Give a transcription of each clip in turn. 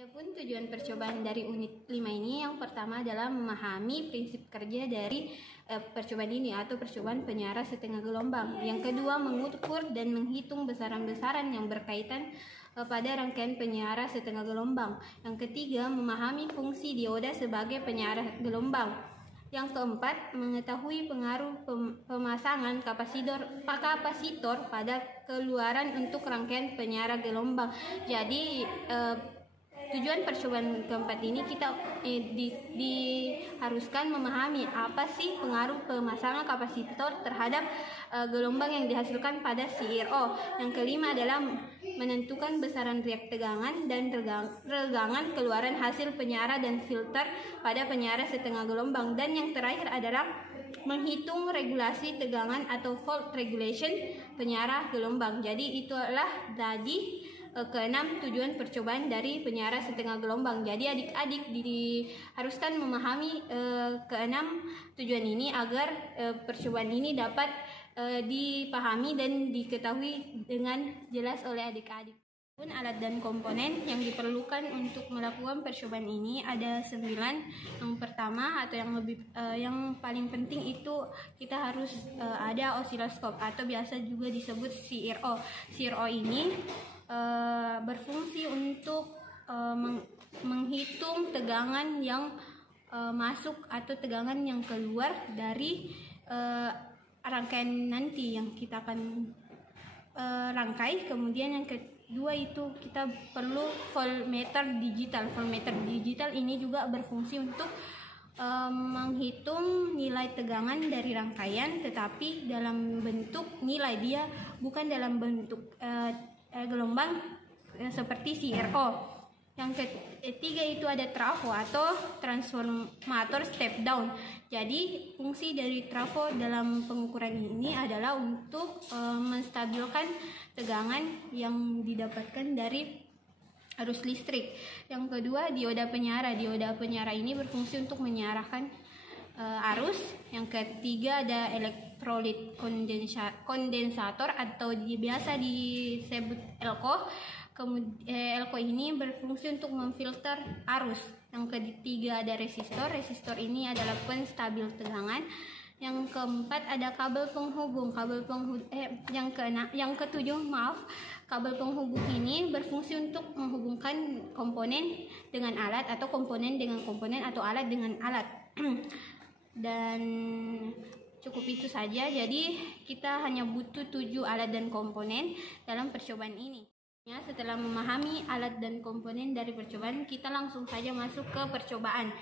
Adapun tujuan percobaan dari unit 5 ini yang pertama adalah memahami prinsip kerja dari percobaan ini atau percobaan penyara setengah gelombang. Yang kedua, mengukur dan menghitung besaran-besaran yang berkaitan pada rangkaian penyara setengah gelombang. Yang ketiga, memahami fungsi dioda sebagai penyara gelombang. Yang keempat, mengetahui pengaruh pemasangan kapasitor pada keluaran untuk rangkaian penyara gelombang. Jadi tujuan percobaan keempat ini kita diharuskan memahami apa sih pengaruh pemasangan kapasitor terhadap gelombang yang dihasilkan pada CRO. Yang kelima adalah menentukan besaran riak tegangan dan regangan keluaran hasil penyara dan filter pada penyara setengah gelombang. Dan yang terakhir adalah menghitung regulasi tegangan atau fault regulation penyara gelombang. Jadi itulah tadi keenam tujuan percobaan dari penyara setengah gelombang. Jadi adik-adik diharuskan memahami keenam tujuan ini agar percobaan ini dapat dipahami dan diketahui dengan jelas oleh adik-adik. Alat dan komponen yang diperlukan untuk melakukan percobaan ini ada 9. Yang pertama atau yang paling penting itu kita harus ada osiloskop atau biasa juga disebut CRO. CRO ini berfungsi untuk menghitung tegangan yang masuk atau tegangan yang keluar dari rangkaian nanti yang kita akan rangkai. Kemudian yang kedua itu kita perlu voltmeter digital. Voltmeter digital ini juga berfungsi untuk menghitung nilai tegangan dari rangkaian, tetapi dalam bentuk nilai, dia bukan dalam bentuk gelombang seperti CRO. Yang ketiga itu ada trafo atau transformator step down. Jadi fungsi dari trafo dalam pengukuran ini adalah untuk menstabilkan tegangan yang didapatkan dari arus listrik. Yang kedua, dioda penyara. Dioda penyara ini berfungsi untuk menyarahkan arus. Yang ketiga ada elektrolit kondensator atau biasa disebut ELCO. ELCO ini berfungsi untuk memfilter arus. Yang ketiga ada resistor. Resistor ini adalah penstabil tegangan. Yang keempat ada kabel penghubung. Yang ketujuh kabel penghubung ini berfungsi untuk menghubungkan komponen dengan alat atau komponen dengan komponen atau alat dengan alat. Dan cukup itu saja. Jadi kita hanya butuh 7 alat dan komponen dalam percobaan ini. Setelah memahami alat dan komponen dari percobaan, kita langsung saja masuk ke percobaan.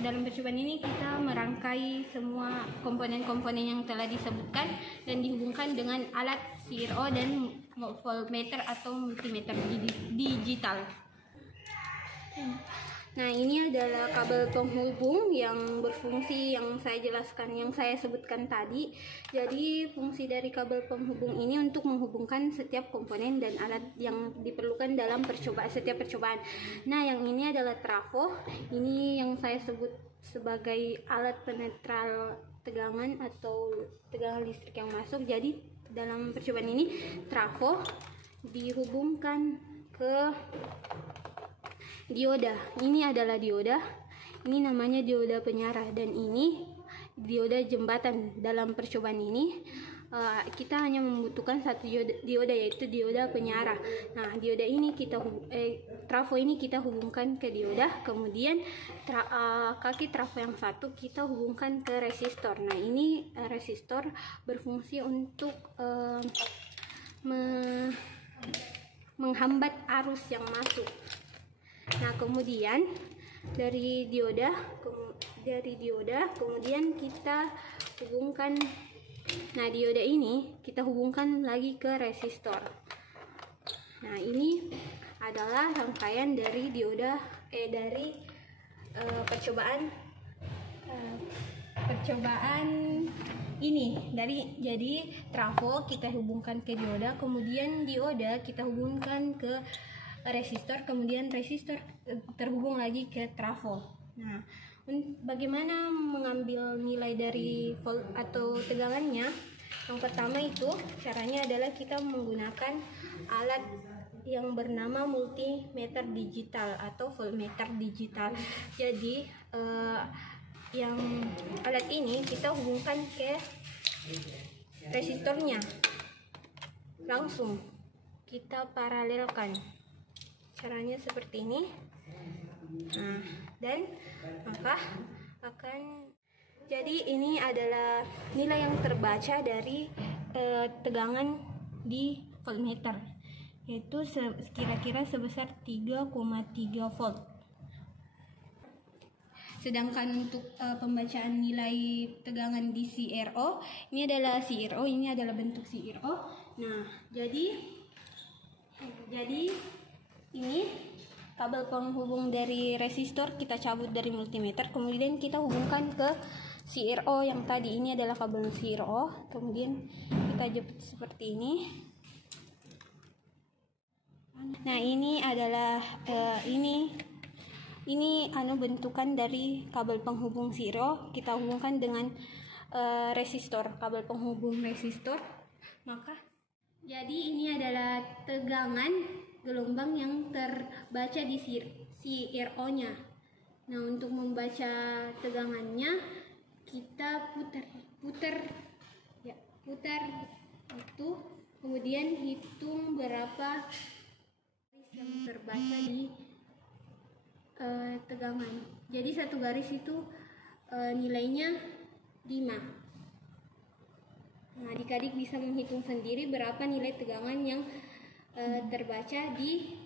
Dalam percobaan ini kita merangkai semua komponen-komponen yang telah disebutkan dan dihubungkan dengan alat CRO dan voltmeter atau multimeter digital. Nah, ini adalah kabel penghubung yang berfungsi yang saya jelaskan, yang saya sebutkan tadi. Jadi fungsi dari kabel penghubung ini untuk menghubungkan setiap komponen dan alat yang diperlukan dalam setiap percobaan. Nah, yang ini adalah trafo. Ini yang saya sebut sebagai alat penetral tegangan atau tegangan listrik yang masuk. Jadi dalam percobaan ini trafo dihubungkan ke dioda. Ini adalah dioda. Ini namanya dioda penyara dan ini dioda jembatan. Dalam percobaan ini kita hanya membutuhkan satu dioda, yaitu dioda penyara. Nah, dioda ini trafo ini kita hubungkan ke dioda. Kemudian kaki trafo yang satu kita hubungkan ke resistor. Nah, ini resistor berfungsi untuk menghambat arus yang masuk. Nah, kemudian dari dioda kemudian kita hubungkan, nah dioda ini kita hubungkan lagi ke resistor. Nah, ini adalah rangkaian dari dioda percobaan ini. Jadi trafo kita hubungkan ke dioda, kemudian dioda kita hubungkan ke resistor, kemudian resistor terhubung lagi ke trafo. Nah, bagaimana mengambil nilai dari volt atau tegangannya? Yang pertama itu caranya adalah kita menggunakan alat yang bernama multimeter digital atau voltmeter digital. Jadi yang alat ini kita hubungkan ke resistornya, langsung kita paralelkan. Caranya seperti ini. Nah, dan maka akan jadi ini adalah nilai yang terbaca dari tegangan di voltmeter, yaitu kira-kira sebesar 3,3 volt. Sedangkan untuk pembacaan nilai tegangan di CRO, ini adalah CRO, ini adalah bentuk CRO. Nah, jadi ini kabel penghubung dari resistor kita cabut dari multimeter, kemudian kita hubungkan ke CRO yang tadi. Ini adalah kabel CRO, kemudian kita jepit seperti ini. Nah, ini adalah ini bentukan dari kabel penghubung CRO. Kita hubungkan dengan resistor, kabel penghubung resistor. Maka jadi ini adalah tegangan gelombang yang terbaca di CRO-nya. Nah, untuk membaca tegangannya kita putar itu, kemudian hitung berapa yang terbaca di tegangan. Jadi satu garis itu nilainya 5. Nah, adik-adik bisa menghitung sendiri berapa nilai tegangan yang terbaca di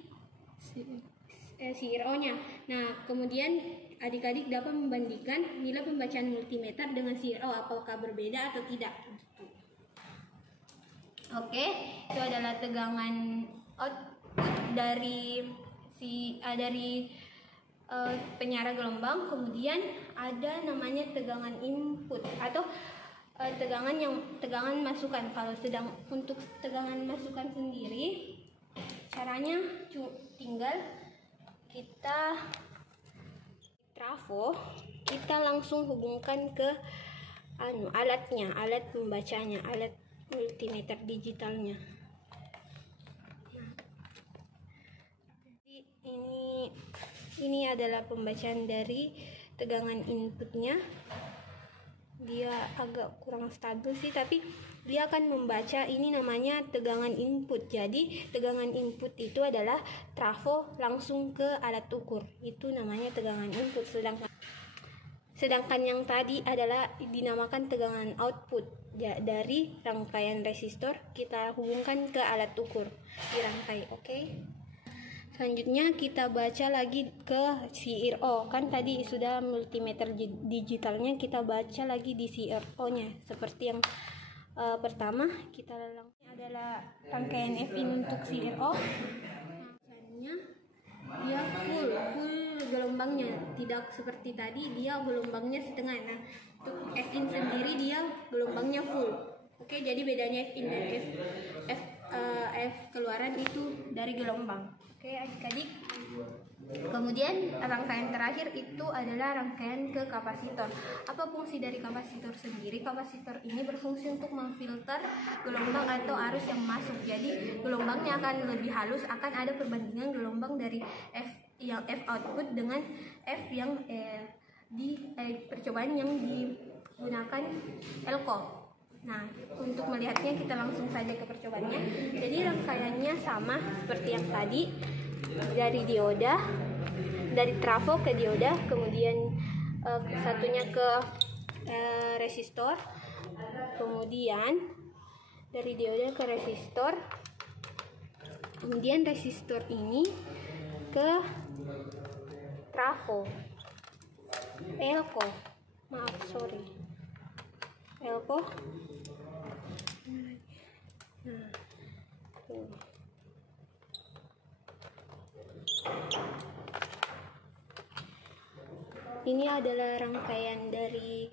CRO-nya. Nah, kemudian adik-adik dapat membandingkan nilai pembacaan multimeter dengan CRO, apakah berbeda atau tidak. Oke, itu adalah tegangan output dari penyiar gelombang. Kemudian ada namanya tegangan input atau tegangan masukan. Kalau untuk tegangan masukan sendiri, caranya tinggal kita trafo, kita langsung hubungkan ke alatnya, alat pembacanya, alat multimeter digitalnya. Jadi ini adalah pembacaan dari tegangan inputnya. Dia agak kurang stabil sih, tapi dia akan membaca, ini namanya tegangan input. Jadi tegangan input itu adalah trafo langsung ke alat ukur, itu namanya tegangan input. Sedangkan yang tadi adalah dinamakan tegangan output. Dari rangkaian resistor kita hubungkan ke alat ukur, dirangkai. Oke. Selanjutnya kita baca lagi ke CRO. Kan tadi sudah multimeter digitalnya, kita baca lagi di CRO-nya. Seperti yang pertama, kita langsung adalah rangkaian Fin untuk CRO. Bacanya dia full gelombangnya, tidak seperti tadi dia gelombangnya setengah. Nah, untuk Fin sendiri dia gelombangnya full. Oke, jadi bedanya Fin dan F keluaran itu dari gelombang. Oke, adik-adik. Kemudian rangkaian terakhir itu adalah rangkaian ke kapasitor. Apa fungsi dari kapasitor sendiri? Kapasitor ini berfungsi untuk memfilter gelombang atau arus yang masuk. Jadi gelombangnya akan lebih halus, akan ada perbandingan gelombang dari F output dengan F yang di percobaan yang digunakan elko. Nah, untuk melihatnya kita langsung saja ke percobaannya. Jadi rangkaiannya sama seperti yang tadi, dari dioda, dari trafo ke dioda, kemudian satunya ke resistor, kemudian dari dioda ke resistor, kemudian resistor ini ke trafo, elko, elko. Ini adalah rangkaian dari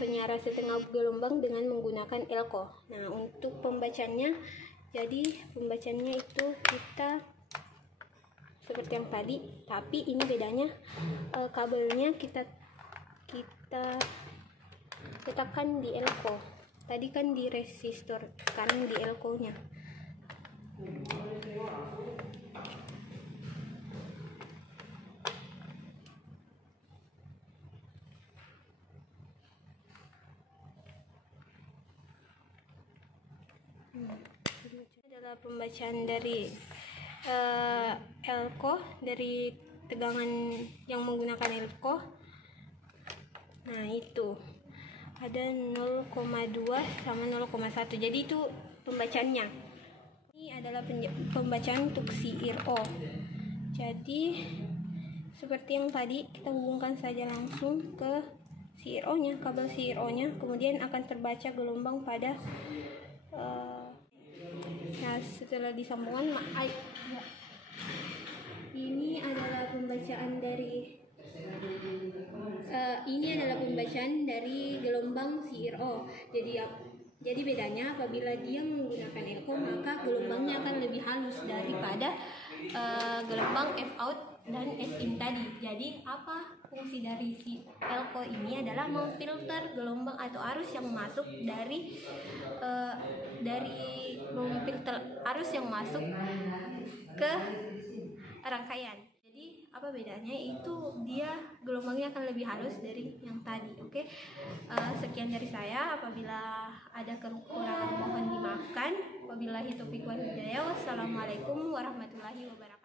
penyiaran setengah gelombang dengan menggunakan elko. Nah, untuk pembacanya, jadi pembacanya itu kita seperti yang tadi, tapi ini bedanya kabelnya kita letakkan di elko. Tadi kan di resistor, sekarang di elko-nya. pembacaan dari elko, dari tegangan yang menggunakan elko. Nah, itu ada 0,2 sama 0,1. Jadi itu pembacaannya. Ini adalah pembacaan untuk CRO. Jadi seperti yang tadi, kita hubungkan saja langsung ke CRO-nya, kabel CRO-nya, kemudian akan terbaca gelombang pada nah, setelah disambungkan ini adalah pembacaan dari gelombang CRO. Jadi bedanya apabila dia menggunakan elko, maka gelombangnya akan lebih halus daripada gelombang F out dan F in tadi. Jadi apa fungsi dari si elko ini adalah memfilter gelombang atau arus yang masuk dari memfilter arus yang masuk ke rangkaian. Jadi apa bedanya? Itu dia gelombangnya akan lebih halus dari yang tadi. Oke. Sekian dari saya. Apabila ada kekurangan mohon dimaafkan. Wabillahi taufiq wal hidayah. Wassalamualaikum warahmatullahi wabarakatuh.